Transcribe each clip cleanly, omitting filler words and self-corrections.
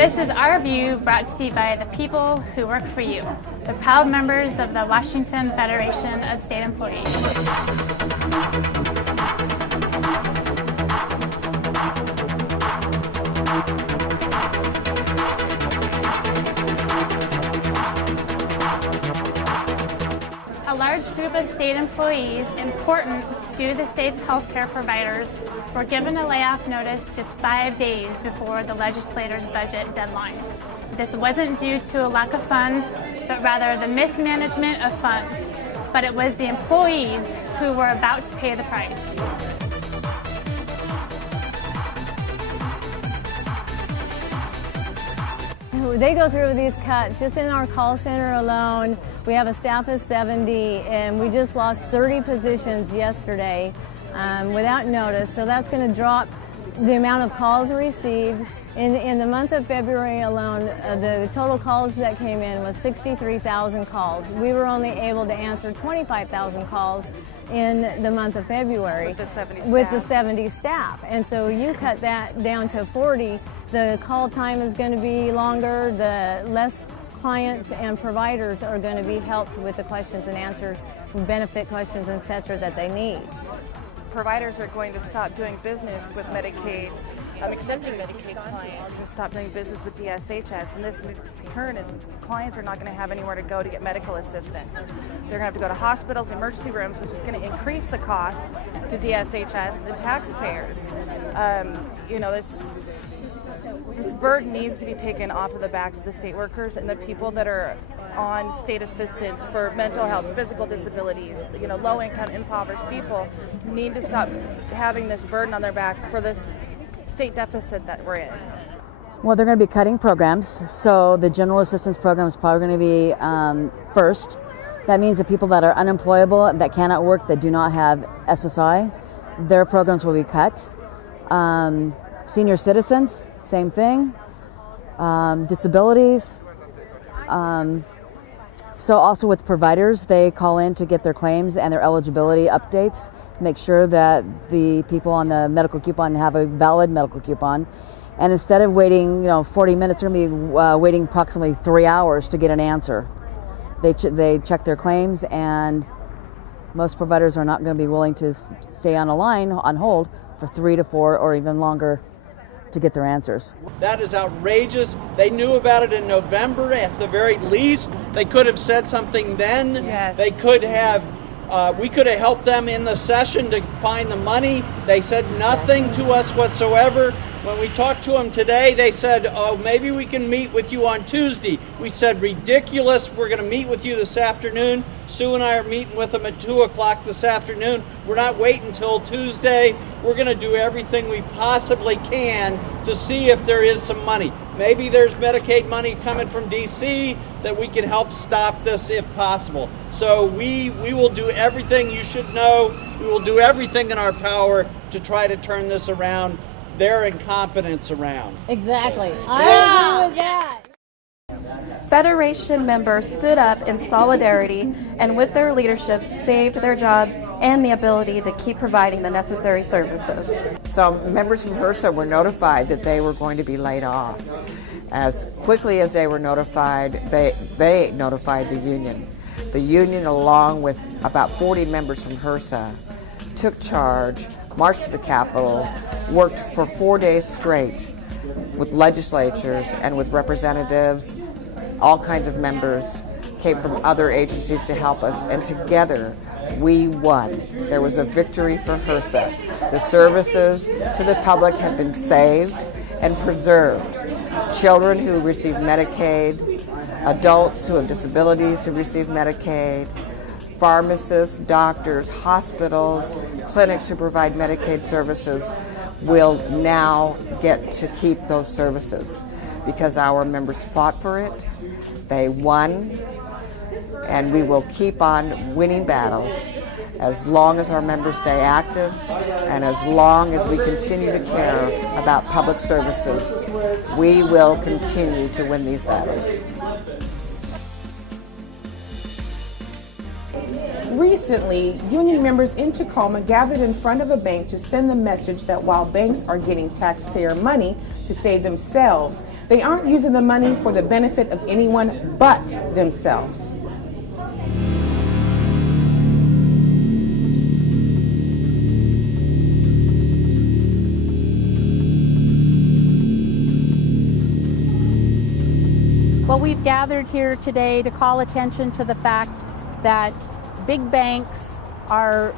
This is our view brought to you by the people who work for you, the proud members of the Washington Federation of State Employees. A large group of state employees important to the state's healthcare providers were given a layoff notice just 5 days before the legislator's budget deadline. This wasn't due to a lack of funds, but rather the mismanagement of funds. But it was the employees who were about to pay the price. They go through these cuts just in our call center alone. We have a staff of 70, and we just lost 30 positions yesterday without notice. So that's going to drop the amount of calls received. In the month of February alone, the total calls that came in was 63,000 calls. We were only able to answer 25,000 calls in the month of February with the 70 staff. And so you cut that down to 40, the call time is going to be longer, the less clients and providers are going to be helped with the questions and answers, benefit questions, etc. that they need. Providers are going to stop doing business with Medicaid, accepting Medicaid clients, and stop doing business with DSHS. And this in turn, clients are not going to have anywhere to go to get medical assistance. They're going to have to go to hospitals, emergency rooms, which is going to increase the costs to DSHS and taxpayers. This burden needs to be taken off of the backs of the state workers and the people that are on state assistance for mental health, physical disabilities, low-income, impoverished people need to stop having this burden on their back for this state deficit that we're in. Well, they're going to be cutting programs, so the general assistance program is probably going to be first. That means the people that are unemployable, that cannot work, that do not have SSI, their programs will be cut. Senior citizens, same thing. Disabilities. So also with providers, they call in to get their claims and their eligibility updates, make sure that the people on the medical coupon have a valid medical coupon. And instead of waiting 40 minutes, they're going to be waiting approximately 3 hours to get an answer. They check their claims, and most providers are not going to be willing to stay on a line, on hold, for 3 to 4 or even longer to get their answers. That is outrageous. They knew about it in November at the very least. They could have said something then. Yes. They could have, we could have helped them in the session to find the money. They said nothing to us whatsoever. When we talked to them today, they said, oh, maybe we can meet with you on Tuesday. We said, ridiculous, we're going to meet with you this afternoon. Sue and I are meeting with them at 2 o'clock this afternoon. We're not waiting until Tuesday. We're going to do everything we possibly can to see if there is some money. Maybe there's Medicaid money coming from DC that we can help stop this if possible. So we will do everything, you should know, we will do everything in our power to try to turn this around, their incompetence around. Exactly. I agree with that. Federation members stood up in solidarity and with their leadership saved their jobs and the ability to keep providing the necessary services. So members from HRSA were notified that they were going to be laid off. As quickly as they were notified, they notified the union. The union, along with about 40 members from HRSA, took charge, marched to the Capitol, worked for 4 days straight with legislatures and with representatives. All kinds of members came from other agencies to help us, and together we won. There was a victory for HRSA. The services to the public have been saved and preserved. Children who receive Medicaid, adults who have disabilities who receive Medicaid, pharmacists, doctors, hospitals, clinics who provide Medicaid services will now get to keep those services because our members fought for it. They won, and we will keep on winning battles as long as our members stay active and as long as we continue to care about public services. We will continue to win these battles. Recently, union members in Tacoma gathered in front of a bank to send the message that while banks are getting taxpayer money to save themselves, They aren't using the money for the benefit of anyone but themselves. Well, we've gathered here today to call attention to the fact that big banks are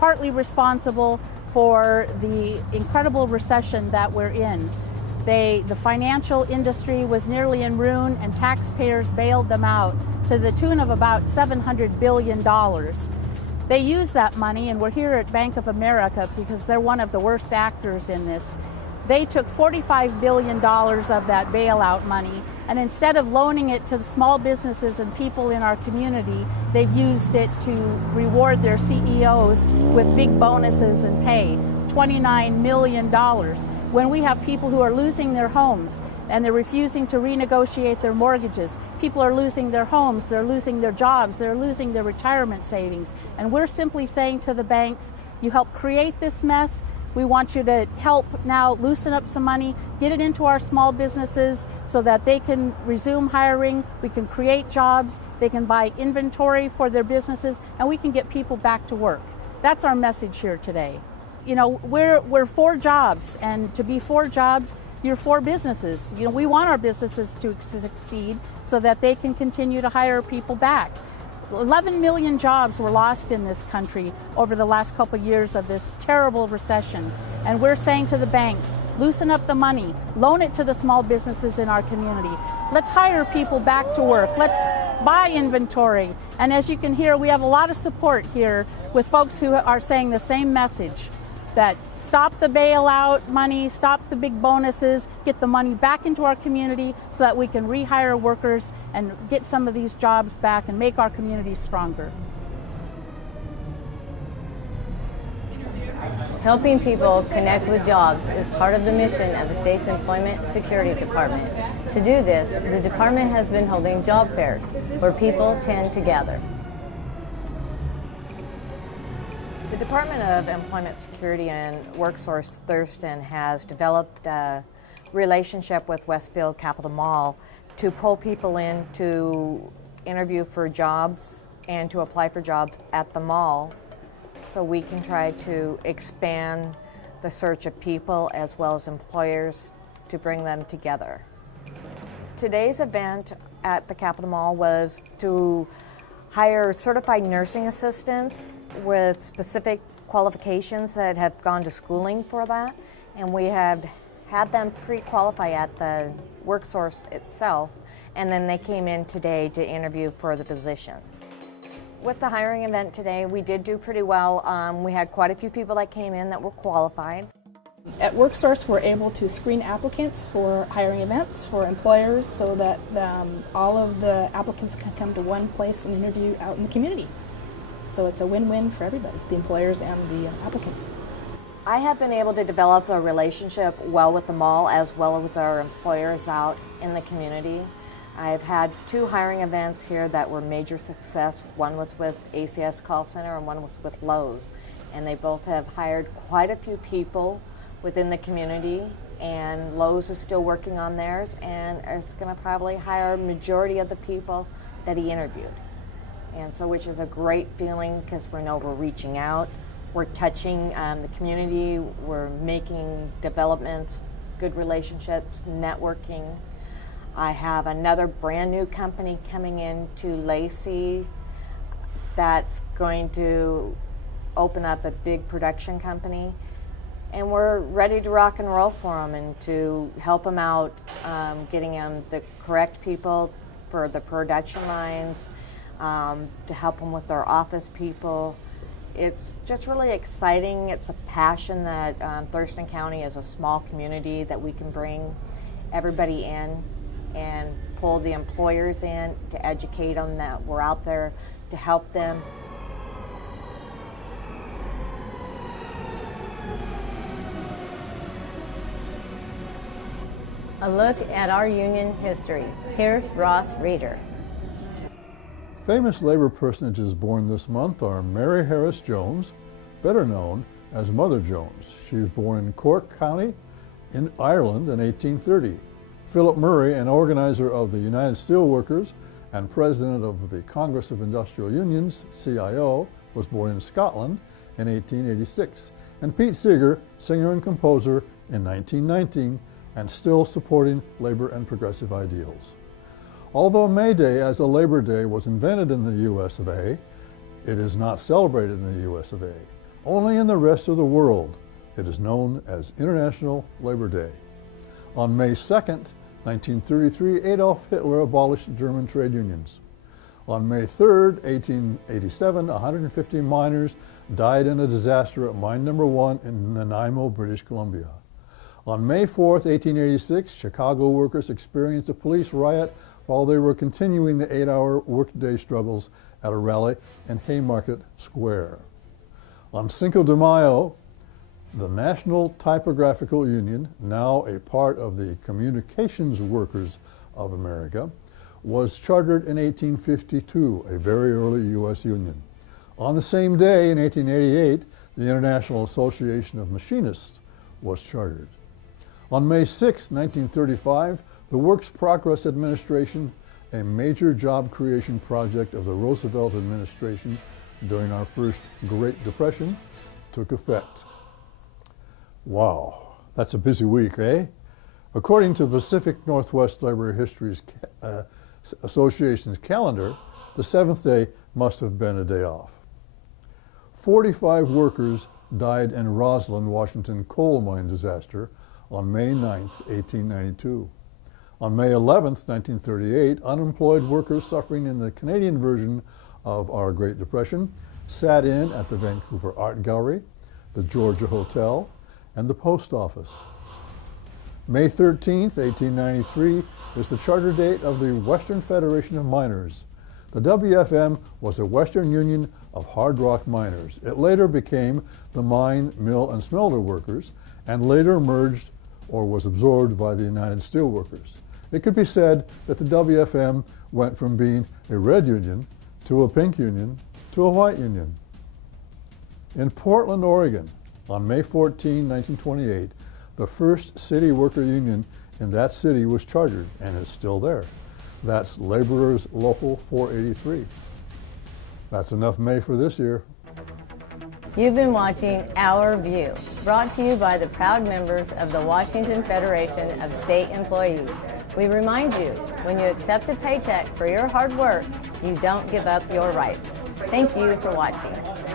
partly responsible for the incredible recession that we're in. The financial industry was nearly in ruin, and taxpayers bailed them out to the tune of about $700 billion. They use that money, and we're here at Bank of America because they're one of the worst actors in this. They took $45 billion of that bailout money, and instead of loaning it to the small businesses and people in our community, they've used it to reward their CEOs with big bonuses and pay. $29 million. When we have people who are losing their homes and they're refusing to renegotiate their mortgages, people are losing their homes, they're losing their jobs, they're losing their retirement savings. And we're simply saying to the banks, you helped create this mess. We want you to help now loosen up some money, get it into our small businesses so that they can resume hiring, we can create jobs, they can buy inventory for their businesses, and we can get people back to work. That's our message here today. You know, we're for jobs, and to be for jobs, you're for businesses. You know, we want our businesses to succeed so that they can continue to hire people back. 11 million jobs were lost in this country over the last couple of years of this terrible recession. And we're saying to the banks, loosen up the money, loan it to the small businesses in our community. Let's hire people back to work. Let's buy inventory. And as you can hear, we have a lot of support here with folks who are saying the same message, that stop the bailout money, stop the big bonuses, get the money back into our community so that we can rehire workers and get some of these jobs back and make our communities stronger. Helping people connect with jobs is part of the mission of the state's Employment Security Department. To do this, the department has been holding job fairs where people tend to gather. The Department of Employment Security and WorkSource Thurston has developed a relationship with Westfield Capitol Mall to pull people in to interview for jobs and to apply for jobs at the mall, so we can try to expand the search of people as well as employers to bring them together. Today's event at the Capitol Mall was to hire certified nursing assistants with specific qualifications that have gone to schooling for that, and we have had them pre-qualify at the WorkSource itself, and then they came in today to interview for the position. With the hiring event today, we did do pretty well. We had quite a few people that came in that were qualified. At WorkSource, we're able to screen applicants for hiring events for employers so that all of the applicants can come to one place and interview out in the community. So it's a win-win for everybody, the employers and the applicants. I have been able to develop a relationship well with the mall as well as with our employers out in the community. I've had 2 hiring events here that were major success. One was with ACS Call Center and one was with Lowe's. And they both have hired quite a few people within the community, and Lowe's is still working on theirs and is going to probably hire a majority of the people that he interviewed. And so, which is a great feeling because we know we're reaching out, we're touching the community, we're making developments, good relationships, networking. I have another brand new company coming into Lacey that's going to open up a big production company. And we're ready to rock and roll for them and to help them out, getting them the correct people for the production lines, to help them with their office people. It's just really exciting. It's a passion that Thurston County is a small community that we can bring everybody in and pull the employers in to educate them that we're out there to help them. A look at our union history. Here's Ross Reeder. Famous labor personages born this month are Mary Harris Jones, better known as Mother Jones. She was born in Cork County in Ireland in 1830. Philip Murray, an organizer of the United Steelworkers and president of the Congress of Industrial Unions, CIO, was born in Scotland in 1886. And Pete Seeger, singer and composer, in 1919, and still supporting labor and progressive ideals. Although May Day as a Labor Day was invented in the US of A, it is not celebrated in the US of A. Only in the rest of the world it is known as International Labor Day. On May 2nd, 1933, Adolf Hitler abolished German trade unions. On May 3rd, 1887, 150 miners died in a disaster at mine number 1 in Nanaimo, British Columbia. On May 4th, 1886, Chicago workers experienced a police riot while they were continuing the 8-hour workday struggles at a rally in Haymarket Square. On Cinco de Mayo, the National Typographical Union, now a part of the Communications Workers of America, was chartered in 1852, a very early U.S. union. On the same day, in 1888, the International Association of Machinists was chartered. On May 6, 1935, the Works Progress Administration, a major job creation project of the Roosevelt administration during our first Great Depression, took effect. Wow, that's a busy week, eh? According to the Pacific Northwest Labor History Association's calendar, the 7th day must have been a day off. 45 workers died in Roslyn, Washington coal mine disaster on May 9, 1892. On May 11, 1938, unemployed workers suffering in the Canadian version of our Great Depression sat in at the Vancouver Art Gallery, the Georgia Hotel, and the post office. May 13, 1893 is the charter date of the Western Federation of Miners. The WFM was a Western Union of hard rock miners. It later became the Mine, Mill, and Smelter Workers, and later merged or was absorbed by the United Steelworkers. It could be said that the WFM went from being a red union to a pink union to a white union. In Portland, Oregon, on May 14, 1928, the first city worker union in that city was chartered and is still there. That's Laborers Local 483. That's enough May for this year. You've been watching Our View, brought to you by the proud members of the Washington Federation of State Employees. We remind you, when you accept a paycheck for your hard work, you don't give up your rights. Thank you for watching.